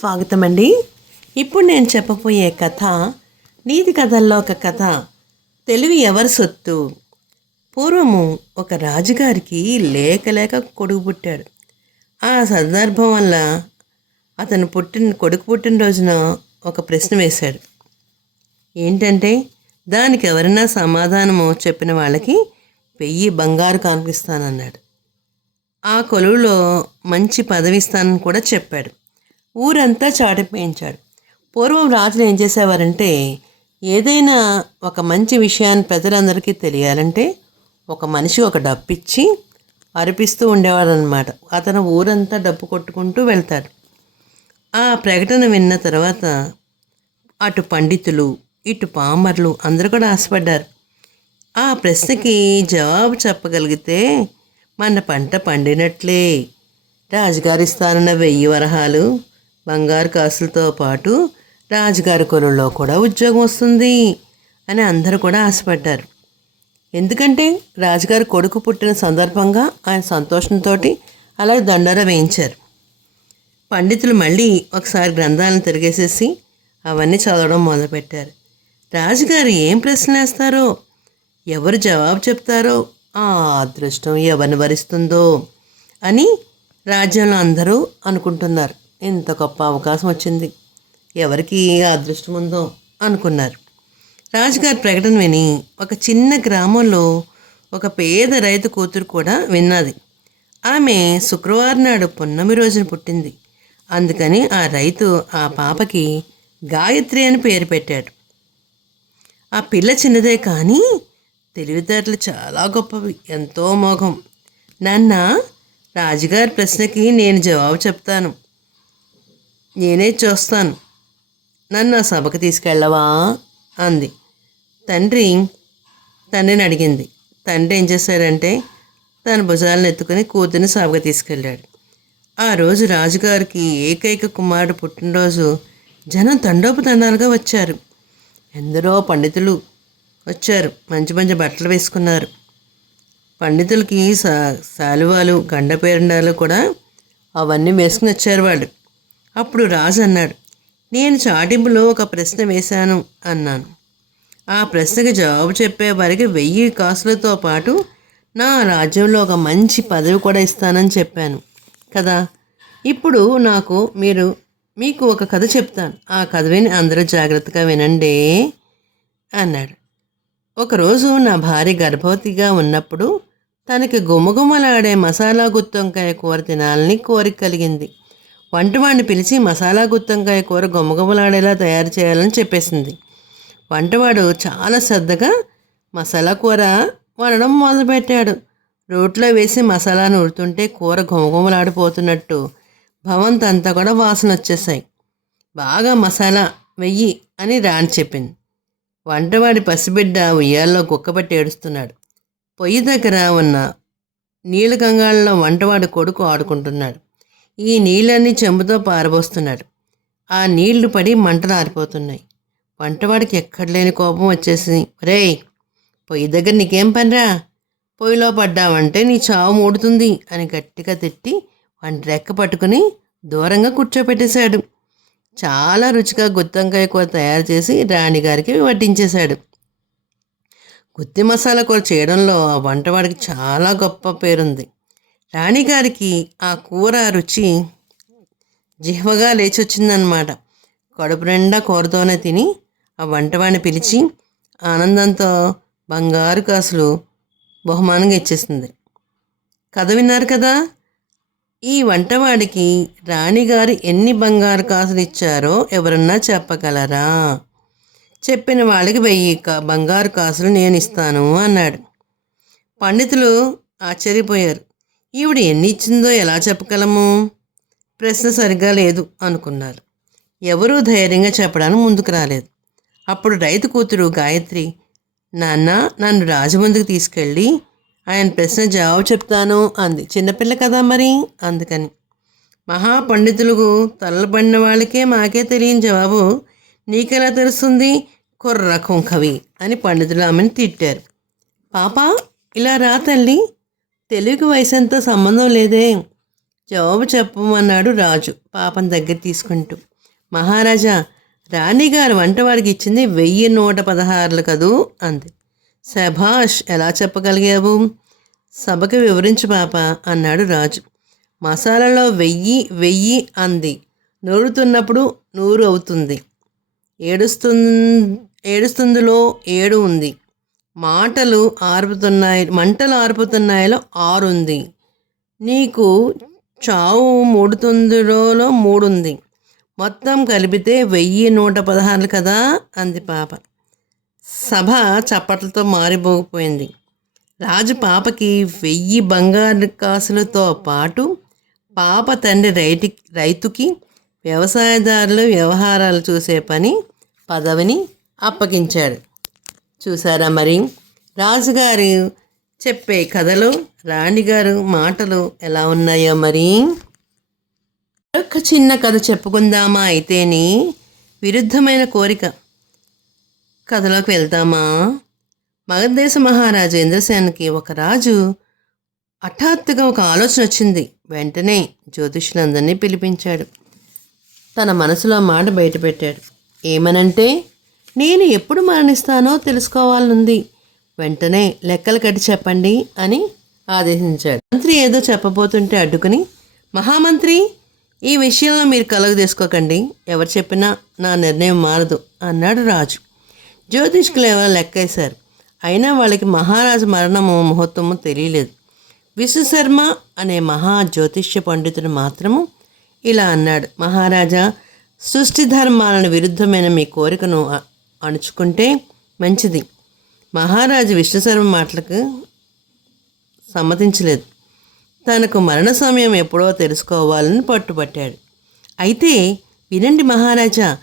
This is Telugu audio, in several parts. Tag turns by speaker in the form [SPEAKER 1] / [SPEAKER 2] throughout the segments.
[SPEAKER 1] స్వాగతం అండి ఇప్పుడు నేను చెప్పబోయే కథ నీతి కథల్లో ఒక కథ తెలివి ఎవరి సొత్తు? పూర్వము ఒక రాజుగారికి లేక లేక కొడుకు పుట్టాడు. ఆ సందర్భం వల్ల అతను పుట్టిన కొడుకు పుట్టినరోజున ఒక ప్రశ్న వేశాడు. ఏంటంటే దానికి ఎవరైనా సమాధానము చెప్పిన వాళ్ళకి వెయ్యి బంగారు కానిపిస్తానన్నాడు ఆ కొలువులో మంచి పదవి ఇస్తానని కూడా చెప్పాడు. ఊరంతా చాటిపోయించాడు. పూర్వం రాజులు ఏం చేసేవారంటే ఏదైనా ఒక మంచి విషయాన్ని ప్రజలందరికీ తెలియాలంటే ఒక మనిషి ఒక డబ్బు ఇచ్చి అరిపిస్తూ ఉండేవాడు అనమాట అతను ఊరంతా డబ్బు కొట్టుకుంటూ వెళ్తాడు. ఆ ప్రకటన విన్న తర్వాత అటు పండితులు ఇటు పామర్లు అందరూ కూడా ఆశపడ్డారు. ఆ ప్రశ్నకి జవాబు చెప్పగలిగితే మన పంట పండినట్లే. రాజుగారు ఇస్తానన్న వెయ్యి వరహాలు బంగారు కాసులతో పాటు రాజుగారి కొలుల్లో కూడా ఉద్యోగం వస్తుంది అని అందరూ కూడా ఆశపడ్డారు. ఎందుకంటే రాజుగారి కొడుకు పుట్టిన సందర్భంగా ఆయన సంతోషంతో అలాగే దండోర వేయించారు. పండితులు మళ్ళీ ఒకసారి గ్రంథాలను తిరిగేసేసి అవన్నీ చదవడం మొదలుపెట్టారు. రాజుగారు ఏం ప్రశ్నలు వేస్తారో ఎవరు జవాబు చెప్తారో ఆ అదృష్టం ఎవరిని వరిస్తుందో అని రాజ్యంలో అందరూ అనుకుంటున్నారు. ఇంత గొప్ప అవకాశం వచ్చింది. ఎవరికి అదృష్టం ఉందో అనుకున్నారు. రాజుగారి ప్రకటన విని ఒక చిన్న గ్రామంలో ఒక పేద రైతు కూతురు కూడా విన్నది. ఆమె శుక్రవారం నాడు పున్నమి రోజున పుట్టింది. అందుకని ఆ రైతు ఆ పాపకి గాయత్రి అని పేరు పెట్టాడు. ఆ పిల్ల చిన్నదే కానీ తెలివితేటలు చాలా గొప్పవి. ఎంతో మోగం నాన్న రాజుగారి ప్రశ్నకి నేను జవాబు చెప్తాను. నేనే చూస్తాను. నన్ను ఆ సభకు తీసుకెళ్ళవా? అంది. తండ్రి తండ్రిని అడిగింది. తండ్రి ఏం చేశాడంటే తన భుజాలను ఎత్తుకొని కూతురిని సభకు తీసుకెళ్ళాడు. ఆ రోజు రాజుగారికి ఏకైక కుమారుడు పుట్టినరోజు జనం తండోపతండాలుగా వచ్చారు. ఎందరో పండితులు వచ్చారు. మంచి మంచి బట్టలు వేసుకున్నారు. పండితులకి సా శాలువాలు గండపేరండాలు కూడా అవన్నీ వేసుకుని వచ్చారు వాళ్ళు. అప్పుడు రాజు అన్నాడు నేను చాటింపులో ఒక ప్రశ్న వేశాను అన్నాను. ఆ ప్రశ్నకి జవాబు చెప్పే వారికి వెయ్యి కాసులతో పాటు నా రాజ్యంలో ఒక మంచి పదవి కూడా ఇస్తానని చెప్పాను కదా? ఇప్పుడు నాకు మీరు మీకు ఒక కథ చెప్తాను. ఆ కథ విని అందరూ జాగ్రత్తగా వినండి అన్నాడు. ఒకరోజు నా భార్య గర్భవతిగా ఉన్నప్పుడు తనకి గుమగుమలాడే మసాలా గుత్తొంకాయ కూర తినాలని కోరిక కలిగింది. వంటవాడిని పిలిచి మసాలా గుత్తొంకాయ కూర గుమగుమలాడేలా తయారు చేయాలని చెప్పేసింది. వంటవాడు చాలా శ్రద్ధగా మసాలా కూర వండడం మొదలుపెట్టాడు. రోట్లో వేసి మసాలా నూరుతుంటే కూర గుమగుమలాడిపోతున్నట్టు భవంత్ అంతా కూడా వాసన వచ్చేసాయి బాగా మసాలా వెయ్యి అని రాని చెప్పింది. వంటవాడి పసిబిడ్డ ఉయ్యాల్లో కుక్కబట్టి ఏడుస్తున్నాడు. పొయ్యి దగ్గర ఉన్న నీళ్ళ గంగాళంలో వంటవాడి కొడుకు ఆడుకుంటున్నాడు. ఈ నీళ్ళన్నీ చెంబుతో పారబోస్తున్నాడు. ఆ నీళ్ళు పడి మంటలు ఆరిపోతున్నాయి వంటవాడికి ఎక్కడలేని కోపం వచ్చేసింది. రేయ్ పొయ్యి దగ్గర నీకేం పనిరా? పొయ్యిలో పడ్డావంటే నీ చావు మూడుతుంది అని గట్టిగా తిట్టి వంట రెక్క పట్టుకుని దూరంగా కూర్చోపెట్టేశాడు. చాలా రుచిగా గుత్తంకాయ కూర తయారు చేసి రాణిగారికి వడ్డించేశాడు. గుత్తి మసాలా కూర చేయడంలో ఆ వంటవాడికి చాలా గొప్ప పేరుంది. రాణిగారికి ఆ కూర రుచి జిహ్వగా లేచొచ్చిందనమాట కడుపు నిండా కూరతోనే తిని ఆ వంటవాడిని పిలిచి ఆనందంతో బంగారు కాసులు బహుమానంగా ఇచ్చేసింది. కథ విన్నారు కదా? ఈ వంటవాడికి రాణిగారు ఎన్ని బంగారు కాసులు ఇచ్చారో ఎవరన్నా చెప్పగలరా? చెప్పిన వాళ్ళకి వెయ్యి కా- బంగారు కాసులు నేను ఇస్తాను అన్నాడు. పండితులు ఆశ్చర్యపోయారు. ఈవిడ ఎన్ని ఇచ్చిందో ఎలా చెప్పగలము? ప్రశ్న సరిగ్గా లేదు అనుకున్నారు. ఎవరూ ధైర్యంగా చెప్పడానికి ముందుకు రాలేదు. అప్పుడు రైతు కూతురు గాయత్రి నాన్న నన్ను రాజముందుకు తీసుకెళ్ళి ఆయన ప్రశ్న జవాబు చెప్తాను అంది. చిన్నపిల్ల కదా మరి? అందుకని. మహాపండితులకు తల్లబడిన వాళ్ళకే మాకే తెలియని జవాబు నీకెలా తెలుస్తుంది? కుర్ర కుంకవి అని పండితులు ఆమెను తిట్టారు. పాప ఇలా రా తల్లి తెలివికి వయసంతో సంబంధం లేదే. జవాబు చెప్పమన్నాడు రాజు పాపం దగ్గర తీసుకుంటూ. మహారాజా రాణిగారు వంటవాడికి ఇచ్చింది వెయ్యి నూట పదహారులు కదూ? అంది. శభాష్ ఎలా చెప్పగలిగావు? సభకు వివరించు పాప అన్నాడు రాజు. మసాలాలో వెయ్యి వెయ్యి అంది. నూరుతున్నప్పుడు నూరు అవుతుంది. ఏడుస్తు ఏడుస్తుందిలో ఏడు ఉంది. మాటలు ఆర్పుతున్నాయి మంటలు ఆర్పుతున్నాయిలో ఆరు ఉంది నీకు చావు మూడుతుందిలో మూడుంది. మొత్తం కలిపితే వెయ్యి నూట పదహారులు కదా? అంది పాప. సభ చప్పట్లతో మారిపోకపోయింది రాజు పాపకి వెయ్యి బంగారు కాసులతో పాటు పాప తండ్రి రైతు రైతుకి వ్యవసాయదారులు వ్యవహారాలు చూసే పని పదవిని అప్పగించాడు. చూసారా మరి? రాజుగారు చెప్పే కథలు రాణిగారు మాటలు ఎలా ఉన్నాయో మరి? మరొక చిన్న కథ చెప్పుకుందామా అయితేని? విరుద్ధమైన కోరిక. కథలోకి వెళ్దామా మగధదేశ మహారాజు ఇంద్రసేనకి ఒక రాజు హఠాత్తుగా ఒక ఆలోచన వచ్చింది. వెంటనే జ్యోతిష్యులందరినీ పిలిపించాడు. తన మనసులో మాట బయటపెట్టాడు. ఏమనంటే నేను ఎప్పుడు మరణిస్తానో తెలుసుకోవాలనుంది. వెంటనే లెక్కలు కట్టి చెప్పండి అని ఆదేశించాడు. మంత్రి ఏదో చెప్పబోతుంటే అడ్డుకుని మహామంత్రి ఈ విషయంలో మీరు కలగ తీసుకోకండి. ఎవరు చెప్పినా నా నిర్ణయం మారదు అన్నాడు రాజు. జ్యోతిష్కులు ఎవరో లెక్కేశారు? అయినా వాళ్ళకి మహారాజు మరణము ముహూర్తము తెలియలేదు. విశ్వశర్మ అనే మహా జ్యోతిష్య పండితుడు మాత్రము ఇలా అన్నాడు. మహారాజా సృష్టి ధర్మాలను విరుద్ధమైన మీ కోరికను అణుచుకుంటే మంచిది. మహారాజు విష్ణుశర్మ మాటలకు సమ్మతించలేదు. తనకు మరణ సమయం ఎప్పుడో తెలుసుకోవాలని పట్టుపట్టాడు అయితే వినండి మహారాజా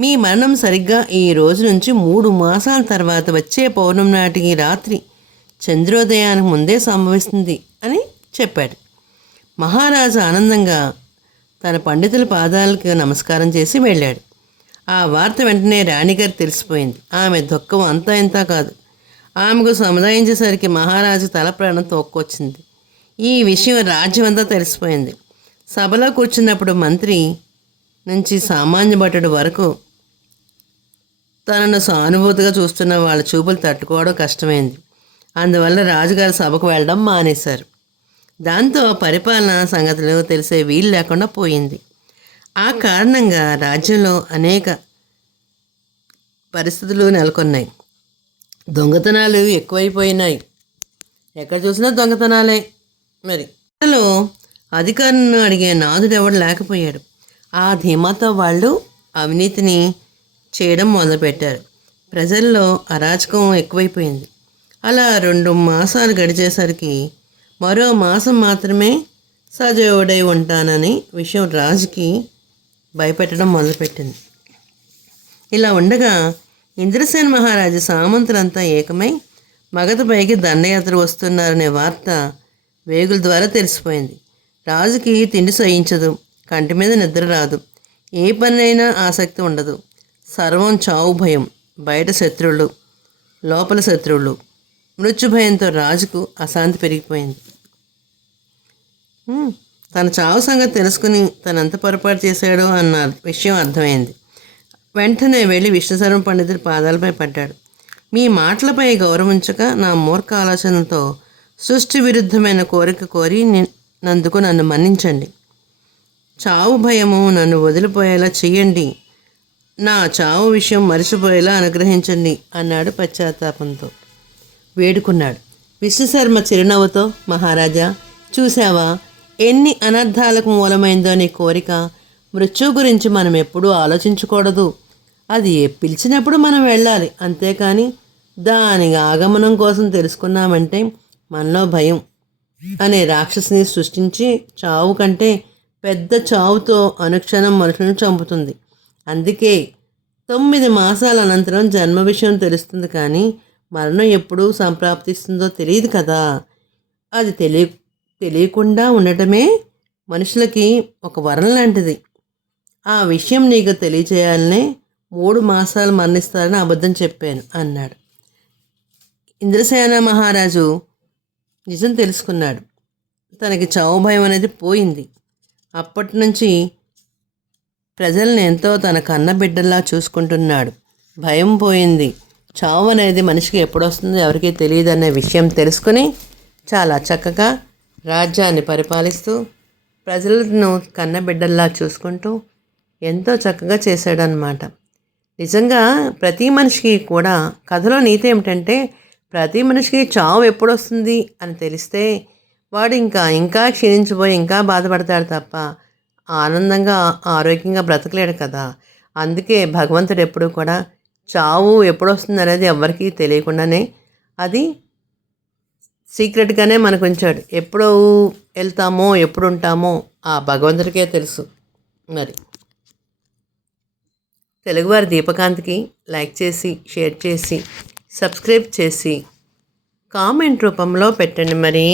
[SPEAKER 1] మీ మరణం సరిగ్గా ఈ రోజు నుంచి మూడు మాసాల తర్వాత వచ్చే పౌర్ణమి నాటికి రాత్రి చంద్రోదయానికి ముందే సంభవిస్తుంది అని చెప్పాడు. మహారాజు ఆనందంగా తన పండితుల పాదాలకు నమస్కారం చేసి వెళ్ళాడు. ఆ వార్త వెంటనే రాణిగారు తెలిసిపోయింది. ఆమె దుఃఖం అంతా ఇంత కాదు. ఆమెకు సముదాయించేసరికి మహారాజు తల ప్రాణం తోక్కొచ్చింది. ఈ విషయం రాజ్యమంతా తెలిసిపోయింది. సభలో కూర్చున్నప్పుడు మంత్రి నుంచి సామాన్య భటుడు వరకు తనను సానుభూతిగా చూస్తున్న వాళ్ళ చూపులు తట్టుకోవడం కష్టమైంది. అందువల్ల రాజుగారు సభకు వెళ్ళడం మానేశారు. దాంతో పరిపాలన సంగతులు తెలిసే వీలు లేకుండా పోయింది. ఆ కారణంగా రాజ్యంలో అనేక పరిస్థితులు నెలకొన్నాయి. దొంగతనాలు ఎక్కువైపోయినాయి. ఎక్కడ చూసినా దొంగతనాలే మరి. అందులో అధికారులను అడిగే నాదుడు ఎవడు లేకపోయాడు. ఆ ధీమాతో వాళ్ళు అవినీతిని చేయడం మొదలుపెట్టారు. ప్రజల్లో అరాచకం ఎక్కువైపోయింది. అలా రెండు మాసాలు గడిచేసరికి మరో మాసం మాత్రమే సజీవుడై ఉంటానని విషయం రాజుకి భయపెట్టడం మొదలుపెట్టింది. ఇలా ఉండగా ఇంద్రసేన మహారాజు సామంతులంతా ఏకమై మగధపైకి దండయాత్ర వస్తున్నారనే వార్త వేగుల ద్వారా తెలిసిపోయింది. రాజుకి తిండి సహించదు కంటి మీద నిద్ర రాదు ఏ పనైనా ఆసక్తి ఉండదు. సర్వం చావు భయం బయట శత్రువులు లోపల శత్రువులు. మృత్యు భయంతో రాజుకు అశాంతి పెరిగిపోయింది. తన చావు సంగతి తెలుసుకుని తనంత పొరపాటు చేశాడో అన్న విషయం అర్థమైంది. వెంటనే వెళ్ళి విష్ణుశర్మ పండితుడి పాదాలపై పడ్డాడు. మీ మాటలపై గౌరవించక నా మూర్ఖ ఆలోచనలతో సృష్టి విరుద్ధమైన కోరిక కోరి ని- నందుకు నన్ను మన్నించండి. చావు భయము నన్ను వదిలిపోయేలా చెయ్యండి. నా చావు విషయం మరిచిపోయేలా అనుగ్రహించండి అన్నాడు పశ్చాత్తాపంతో. వేడుకున్నాడు. విష్ణుశర్మ చిరునవ్వుతో మహారాజా చూసావా ఎన్ని అనర్థాలకు మూలమైందో నీ కోరిక మృత్యు గురించి మనం ఎప్పుడూ ఆలోచించకూడదు. అది ఏ పిలిచినప్పుడు మనం వెళ్ళాలి. అంతేకాని దాని ఆగమనం కోసం తెలుసుకున్నామంటే మనలో భయం అనే రాక్షసిని సృష్టించి చావు కంటే పెద్ద చావుతో అనుక్షణం మనుషులను చంపుతుంది. అందుకే తొమ్మిది మాసాల అనంతరం జన్మ విషయం తెలుస్తుంది కానీ మరణం ఎప్పుడు సంప్రాప్తిస్తుందో తెలియదు కదా. అది తెలియ తెలియకుండా ఉండటమే మనుషులకి ఒక వరం లాంటిది. ఆ విషయం నీకు తెలియచేయాలనే మూడు మాసాలు మరణిస్తారని అబద్ధం చెప్పాను అన్నాడు. ఇంద్రసేన మహారాజు నిజం తెలుసుకున్నాడు. తనకి చావు భయం అనేది పోయింది. అప్పటి నుంచి ప్రజల్ని ఎంతో తన కన్న బిడ్డల్లా చూసుకుంటున్నాడు. భయం పోయింది. చావు అనేది మనిషికి ఎప్పుడొస్తుందో ఎవరికీ తెలియదు అనే విషయం తెలుసుకుని చాలా చక్కగా రాజ్యాన్ని పరిపాలిస్తూ ప్రజలను కన్నబిడ్డల్లా చూసుకుంటూ ఎంతో చక్కగా చేశాడనమాట నిజంగా ప్రతి మనిషికి కూడా కథలో నీతి ఏమిటంటే ప్రతి మనిషికి చావు ఎప్పుడు వస్తుంది అని తెలిస్తే వాడు ఇంకా ఇంకా క్షీణించిపోయి ఇంకా బాధపడతాడు తప్ప ఆనందంగా ఆరోగ్యంగా బ్రతకలేడు కదా. అందుకే భగవంతుడు ఎప్పుడు కూడా చావు ఎప్పుడు వస్తుంది అనేది ఎవరికీ తెలియకుండానే అది సీక్రెట్గానే మనకు ఉంచాడు ఎప్పుడు వెళ్తామో ఎప్పుడు ఉంటామో ఆ భగవంతుడికే తెలుసు మరి. తెలుగువారి దీపకాంత్కి లైక్ చేసి షేర్ చేసి సబ్స్క్రైబ్ చేసి కామెంట్ రూపంలో పెట్టండి మరి.